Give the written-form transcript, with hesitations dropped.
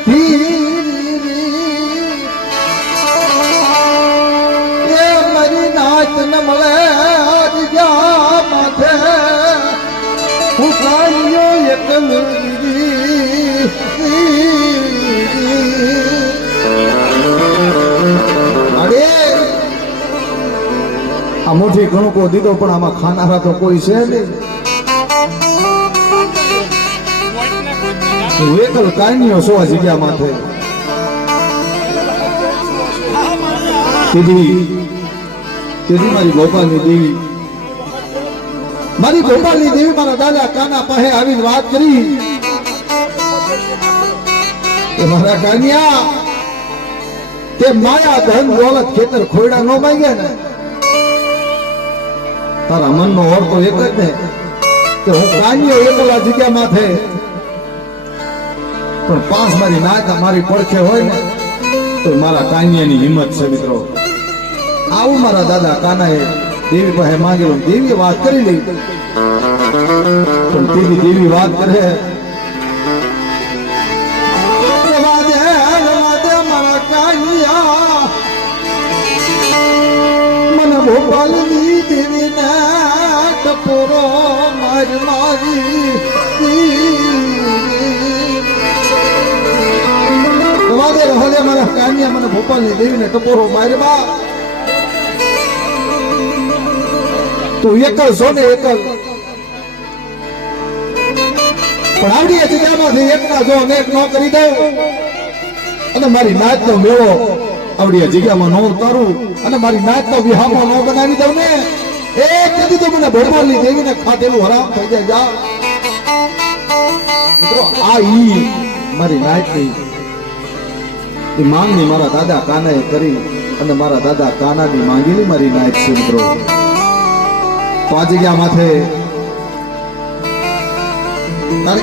નથી એ મારી નાચ ન મળે જગ્યા માથે હું કાયો એકલ આ મોટી ગણકો દીધો પણ આમાં ખાનારા તો કોઈ છે નહીં. એકલ કાયનીઓ સો જગ્યા માથે તેથી મારી ગોપાલની દેવી મારા દાદા કાના પાસે આવીને વાત કરી કે મારા કાનિયા તે માયા ધન દોલત ખેતર ખોયડા ન માંગ્યા ને તારા મનનો ઓર તો એક જ ને કે હું કાનિયો એકલા જગ્યા માથે પણ પાંચ મારી નાક મારી પડખે હોય ને તો મારા કાનિયાની હિંમત છે મિત્રો. આવું મારા દાદા કાનાએ દેવી પાસે માંગેલું. દેવી વાત કરી લઈ પણ દેવી વાત કરે મારા કાનિયા મને ભોપાલની દેવીને ટપોરો મારી મારી મારા કાનિયા મને ભોપાલની દેવીને ટપોરો માર્યા. તું એકલ છો ને એકલ પણ આવડી જગ્યામાંથી એકના જો અનેક ન કરી દઉં અને મારી નાચ નો મેળો આવડી જગ્યામાં ન કરું અને મારી નાચ નો વિહામો ન બનાવી દઉં ને એ કદી તો મને ભોપાલની દેવીને ખાધેલું હરામ થઈ જાય. જા મિત્રો આ ઈ મારી નાચ ની એ માંગણી મારા દાદા કાનાએ કરી અને મારા દાદા કાનાની માંગેલી મારી નાચ છે મિત્રો. તો આ જગ્યા માથે